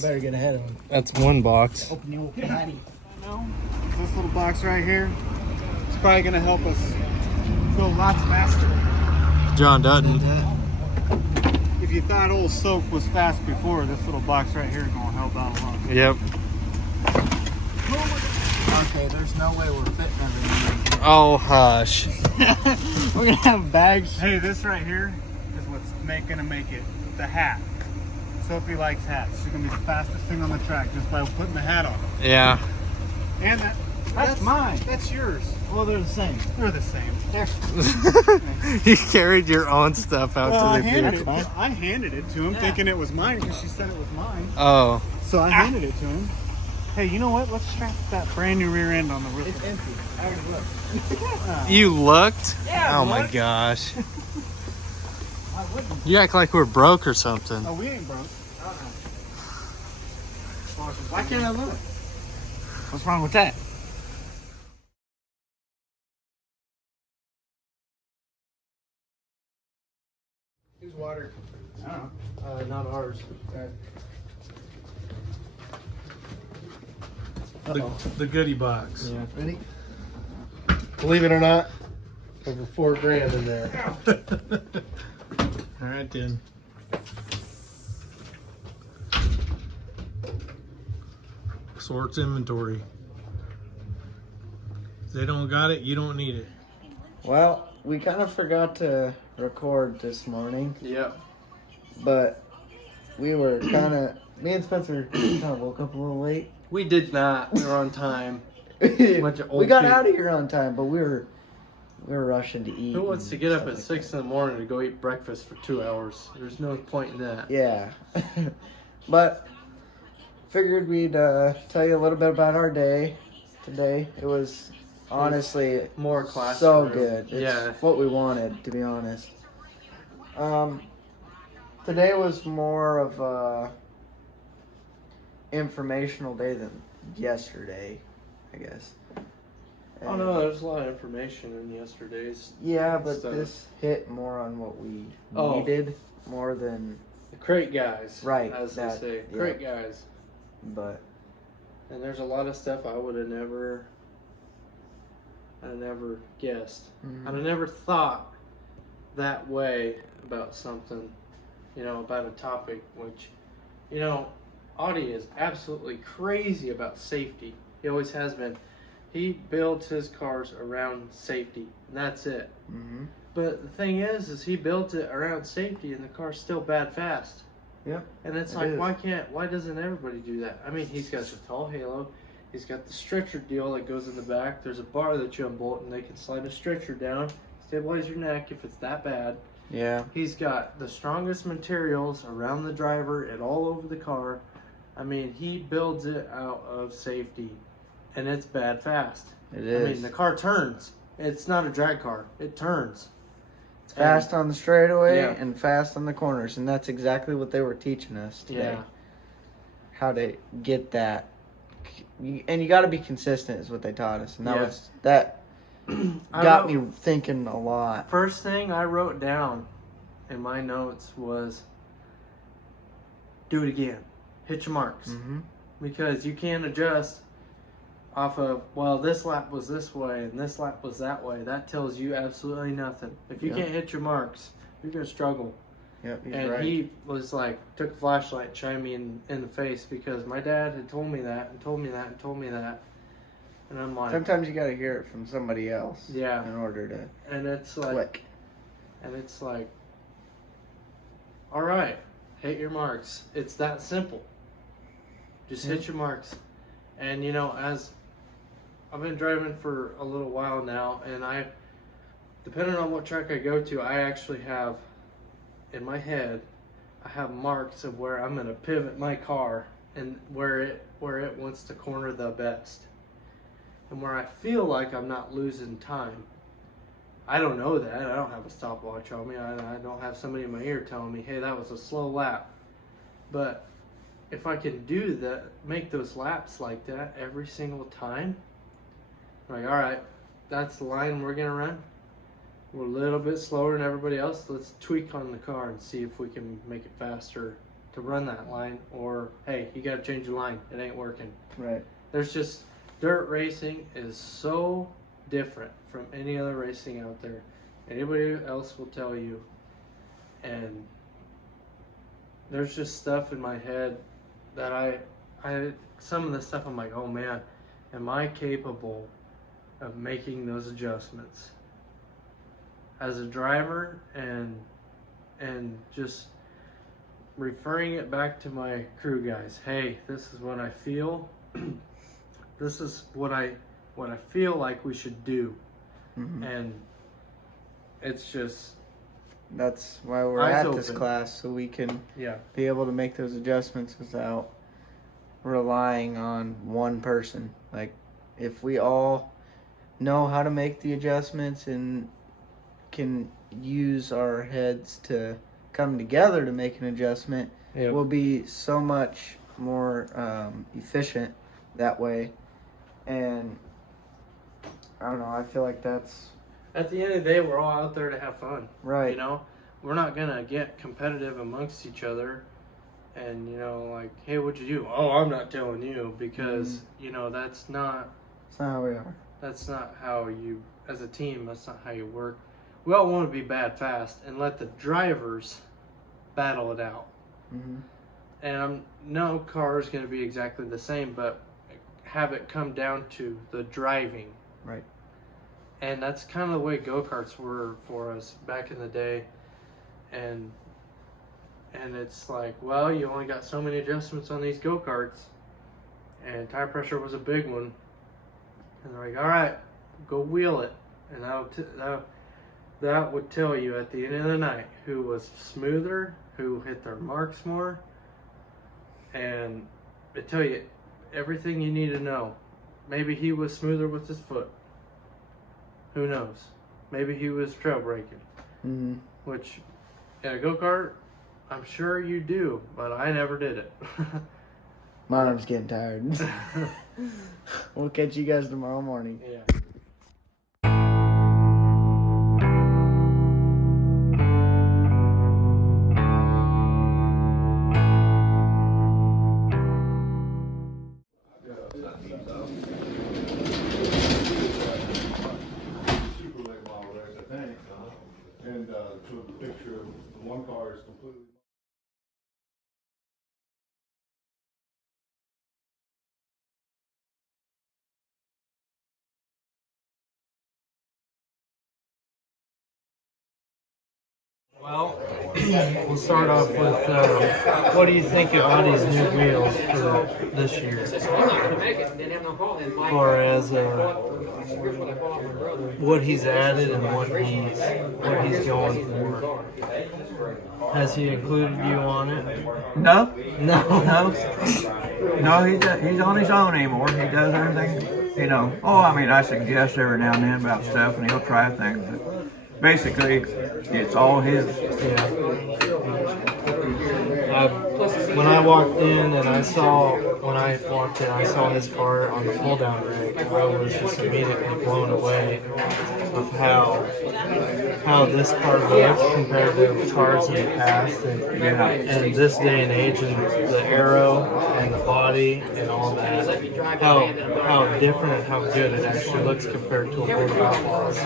better get ahead of him. That's one box. Open the old caddy. No, this little box right here, it's probably gonna help us go lots faster. John Dutton. If you thought old soap was fast before, this little box right here is gonna help out a lot. Yep. Okay, there's no way we're fitting everything. Oh, hush. We're gonna have bags. Hey, this right here is what's gonna make it. The hat. Sophie likes hats. She's gonna be the fastest thing on the track just by putting the hat on. Yeah. And that's mine. That's yours. Well, they're the same. They're the same. You carried your own stuff out Well, to I the handed vehicle. it to him thinking it was mine because she said it was mine. Oh. So I handed it to him. Hey, you know what? Let's strap that brand new rear end on the roof. It's empty. I already looked. You looked? Yeah, oh my look. gosh. I wouldn't. You act like we're broke or something. Oh, we ain't broke. Why can't I look? What's wrong with that? Who's water? I don't know. Not ours. The goodie box. Yeah. Ready? Believe it or not, over $4,000 in there. All right, then. Sorts inventory. If they don't got it, you don't need it. Well, we kind of forgot to record this morning, Yep. but we were kind of. Me and Spencer kind of woke up a little late. We did not. We were on time. Bunch of We old got people. out of here on time, but we were rushing to eat. Who wants and to get up stuff at like 6 in the morning to go eat breakfast for 2 hours? There's no point in that. that. Yeah, but figured we'd tell you a little bit about our day today. It was honestly More class. so good. It's Yeah. what we wanted, to be honest. Today was more of a informational day than yesterday, I guess. Oh no, there's a lot of information in yesterday's. Yeah, but stuff. this hit more on what we Oh. needed more than. The crate guys. Right, As that- they say. yeah. Crate guys. But And there's a lot of stuff I would have never guessed. Mhm. I'd have never thought that way about something, about a topic, which, Audie is absolutely crazy about safety. He always has been. He builds his cars around safety, and that's it. hmm But the thing is he built it around safety, and the car's still bad fast. yeah, And it's It like, is. why doesn't everybody do that? I mean, he's got the tall halo. He's got the stretcher deal that goes in the back. There's a bar that you unbolt, and they can slide a stretcher down, stabilize your neck if it's that bad. yeah, He's got the strongest materials around the driver and all over the car. I mean, he builds it out of safety, and it's bad fast. it I is. mean, the car turns. It's not a drag car. It turns. It's fast on the straightaway Yeah. and fast on the corners, and that's exactly what they were teaching us today. Yeah. How to get that, and you got to be consistent is what they taught us, and that I got wrote- me thinking a lot. First thing I wrote down in my notes was do it again. Hit your marks. Mm-hmm. Because you can't adjust off of, well, this lap was this way and this lap was that way. That tells you absolutely nothing. If you Yep. can't hit your marks, you're going to struggle. Yep, he's And right. he was like, took a flashlight and shined me in the face because my dad had told me that and told me that and told me that. And I'm like, Sometimes you got to hear it from somebody else. Yeah. In order to and it's like, click. and it's like, all right, hit your marks. It's that simple. Just hit your marks. And as I've been driving for a little while now, and depending on what track I go to, I actually have in my head, I have marks of where I'm going to pivot my car and where it wants to corner the best, and where I feel like I'm not losing time. I don't know that. I don't have a stopwatch on me. I don't have somebody in my ear telling me, hey, that was a slow lap. But if I can do that, make those laps like that every single time, like, all right, that's the line we're going to run. We're a little bit slower than everybody else. Let's tweak on the car and see if we can make it faster to run that line, or hey, you got to change the line. It ain't working. Right. There's just dirt racing is so different from any other racing out there. Anybody else will tell you. And there's just stuff in my head that I some of the stuff I'm like, oh man, am I capable of making those adjustments as a driver, and just referring it back to my crew guys. Hey, this is what I feel. This is what I feel like we should do. Mm-hmm. And it's just, that's why we're eyes at this open. class, so we can yeah. be able to make those adjustments without relying on one person. Like, if we all know how to make the adjustments and can use our heads to come together to make an adjustment, Yep. we'll be so much more efficient that way. And I don't know, I feel like that's At the end of the day, we're all out there to have fun. right. You know, we're not gonna get competitive amongst each other, and you know, like, hey, what'd you do? Oh, I'm not telling you, because you know that's not how we are. That's not how you, as a team, that's not how you work. We all want to be bad fast and let the drivers battle it out. Mm-hmm. And no car is going to be exactly the same, but have it come down to the driving. Right. And that's kind of the way go-karts were for us back in the day. And it's like, well, you only got so many adjustments on these go-karts, and tire pressure was a big one. And they're like, all right, go wheel it. And that would tell you at the end of the night who was smoother, who hit their marks more. And it tell you everything you need to know. Maybe he was smoother with his foot. Who knows? Maybe he was trail braking. Mm-hmm. Which, in a go-kart, I'm sure you do, but I never did it. My arm's getting tired. We'll catch you guys tomorrow morning. Yeah. Super late model there, I think. And took a picture of one car is completely. Well, we'll start off with what do you think about his new wheels for this year? As far as what he's added and what he's going for. Has he included you on it? No, No. no, he's on his own anymore. He does everything, you know. Oh, I mean, I suggest every now and then about stuff, and he'll try things. But basically, it's all his. Yeah. When I walked in and I saw his car on the pull down rig, I was just immediately blown away of how this car looks compared to cars in the past, and this day and age, and the aero and the body and all that, how different and how good it actually looks compared to a World of Outlaws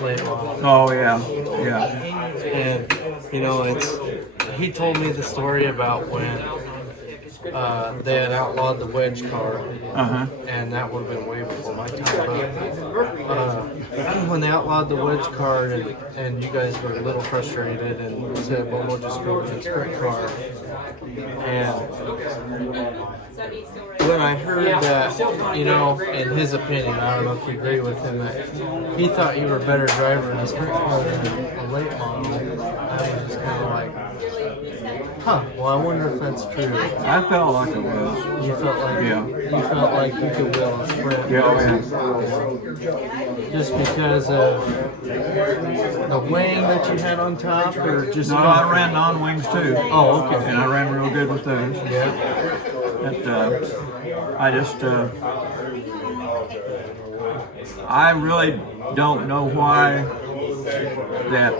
late model. Oh yeah, yeah. And you know, he told me the story about when they had outlawed the wedge car, and that would have been way before my time. But when they outlawed the wedge car, and you guys were a little frustrated and said, well, we'll just go with the sprint car. And when I heard that, you know, in his opinion, I don't know if you agree with him, that he thought you were a better driver in a sprint car than a late model, I was just kind of like, huh, well, I wonder if that's true. I felt like it was. You felt like you felt like you could wheel a sprint. Yeah. Just because of the wing that you had on top, or just No, I ran non-wings too. Oh, okay. And I ran real good with those. Yeah. But, I just, I really don't know why that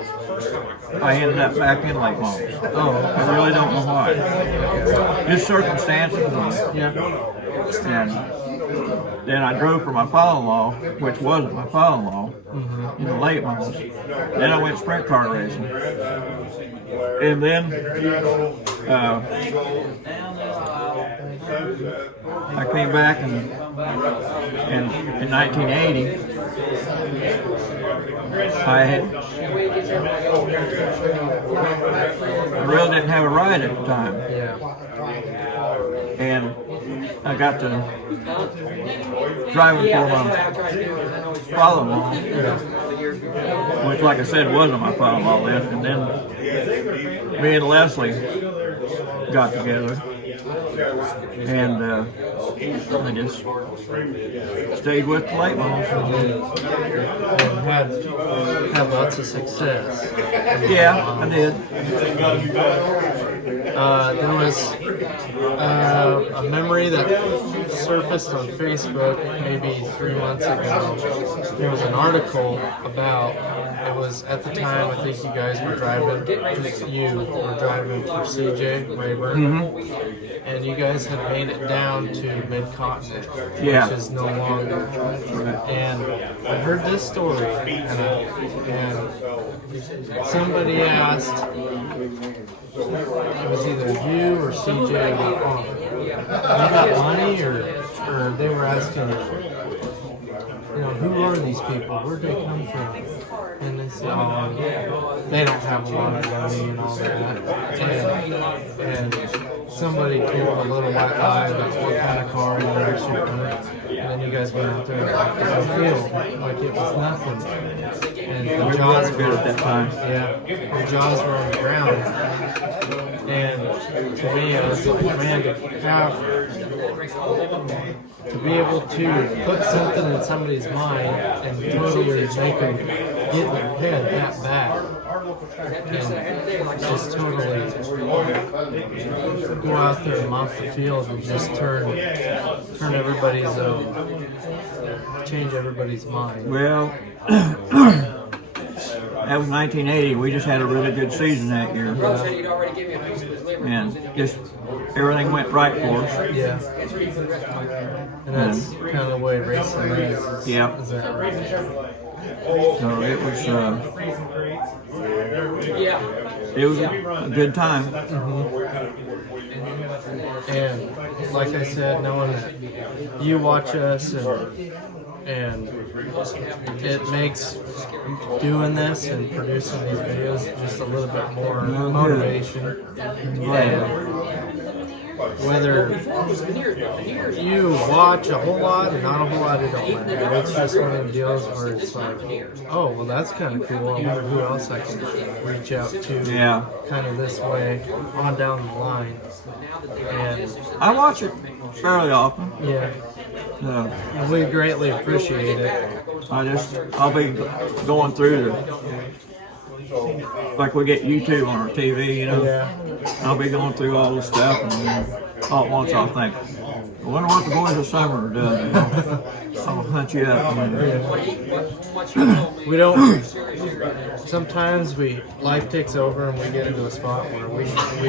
I ended up back in Lake Mons. Oh, I really don't know why. Just circumstances. yeah. And then I drove for my father-in-law, which wasn't my father-in-law, in the late Mons. Then I went sprint car racing. And then I came back in 1980. I really didn't have a ride at the time. Yeah. And I got to driving for my father-in-law, which, like I said, wasn't my father-in-law then. And then me and Leslie got together, and I just stayed with the late Mons. And had lots of success. Yeah, I did. There was a memory that surfaced on Facebook maybe 3 months ago. There was an article about, it was at the time, I think you guys were driving, just you were driving for CJ Rayburn, and you guys had made it down to Mid-Continent, Yeah. which is no longer. And I heard this story, and somebody asked, it was either you or CJ about, oh, you got money, or they were asking, you know, who are these people? Where'd they come from? And they said, oh, they don't have a lot of money and all that. And somebody told a little white lie about what kind of car you were shooting. And then you guys went out there and I feel like it was nothing. And the jaws good at that time. Yeah, the jaws were on the ground. And to me, it was like, man, to be able to put something in somebody's mind and totally make them get in their head that bad. And just totally go out there and mop the field and just turn everybody's, change everybody's mind. Well, that was 1980. We just had a really good season that year. And just everything went right for us. Yeah. And that's kind of the way racing is. Yeah. Is that right? So it was a good time. And like I said, knowing that you watch us and it makes doing this and producing these videos just a little bit more motivation. And whether you watch a whole lot or not a whole lot, it don't matter. It's just one of them deals where it's like, oh, well, that's kind of cool. I wonder who else I can reach out to. Yeah. Kind of this way on down the line. And I watch it fairly often. yeah, and we greatly appreciate it. I'll be going through like we get YouTube on our TV, you know. Yeah. I'll be going through all this stuff, and then all at once I'll think, I wonder what the boys of summer are doing. You know? I'll hunt you up. We don't. Sometimes life takes over and we get into a spot where we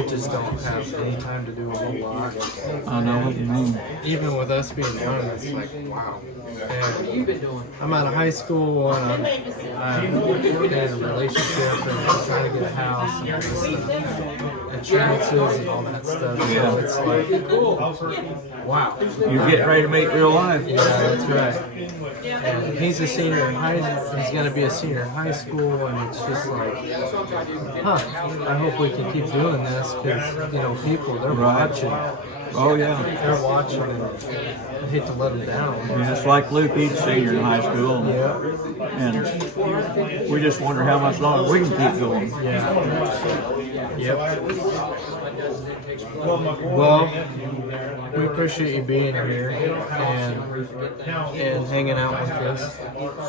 just don't have any time to do a whole lot. I know what you mean. Even with us being young, it's like, wow. And I'm out of high school and I'm in a relationship and I'm trying to get a house and all this stuff, insurances and all that stuff. So it's like, wow. You're getting ready to make real life. Yeah, that's right. And he's a senior in he's going to be a senior in high school, and it's just like, huh, I hope we can keep doing this because, you know, people, they're watching. Oh, yeah. They're watching, and I hate to let them down. Yeah, it's like Luke, he's a senior in high school. Yeah. And we just wonder how much longer we can keep going. Yeah. Yep. Well, we appreciate you being here and hanging out with us.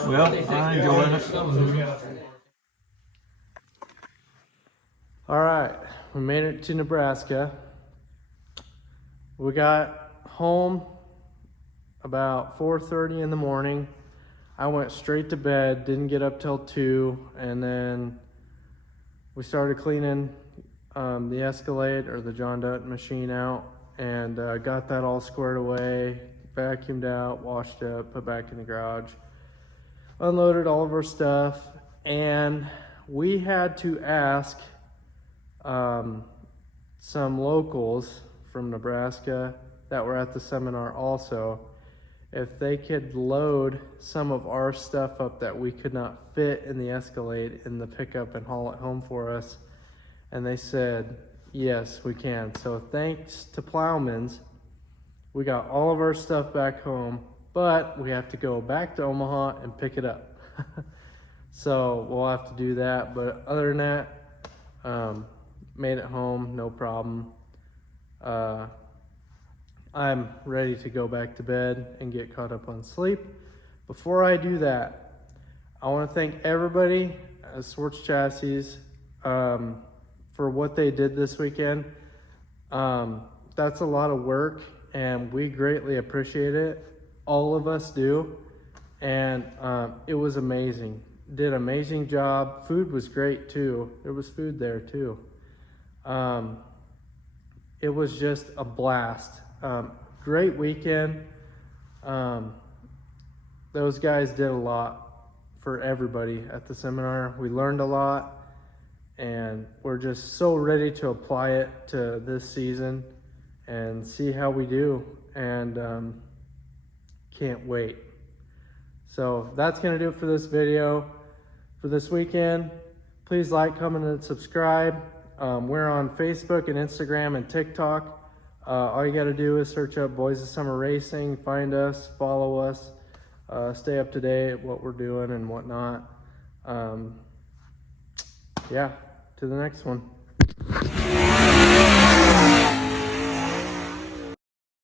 Well, I enjoyed it. All right, we made it to Nebraska. We got home about 4:30 in the morning. I went straight to bed, didn't get up till 2, and then we started cleaning the Escalade or the John Dutton machine out, and got that all squared away, vacuumed out, washed up, put back in the garage, unloaded all of our stuff, and we had to ask some locals from Nebraska that were at the seminar also if they could load some of our stuff up that we could not fit in the Escalade in the pickup and haul it home for us. And they said, yes, we can. So thanks to Plowman's, we got all of our stuff back home, but we have to go back to Omaha and pick it up. So we'll have to do that. But other than that, made it home, no problem. I'm ready to go back to bed and get caught up on sleep. Before I do that, I want to thank everybody at Swartz Chassis for what they did this weekend. That's a lot of work, and we greatly appreciate it. All of us do, and it was amazing. Did an amazing job. Food was great too. There was food there too. It was just a blast. Great weekend. Those guys did a lot for everybody at the seminar. We learned a lot, and we're just so ready to apply it to this season and see how we do, and can't wait. So that's gonna do it for this video for this weekend. Please like, comment, and subscribe. We're on Facebook and Instagram and TikTok. All you got to do is search up Boys of Summer Racing, find us, follow us, stay up to date what we're doing and whatnot. Yeah, to the next one.